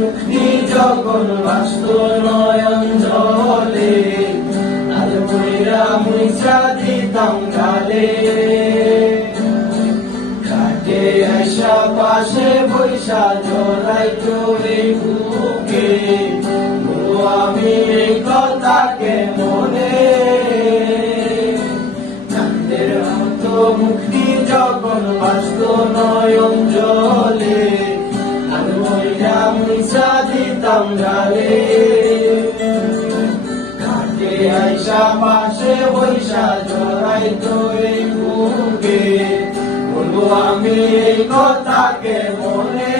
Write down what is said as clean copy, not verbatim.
মুক্তি যখন বাস্ত নয়ন জলে আর মইরা মুইসা দিতাম গালে ঘাটে আইসা পাশে বৈশা জড়াইতো এই বুকে আমি এই কথাকে মনে কান্দের মতো মুক্তি যখন বাস্ত নয়ন জলে আর মইরা মুইসা দিতাম গালে ঘাটে আইসা পাশে বৈশা জড়াইতো এই বুকে আমি এই কথাকে মনে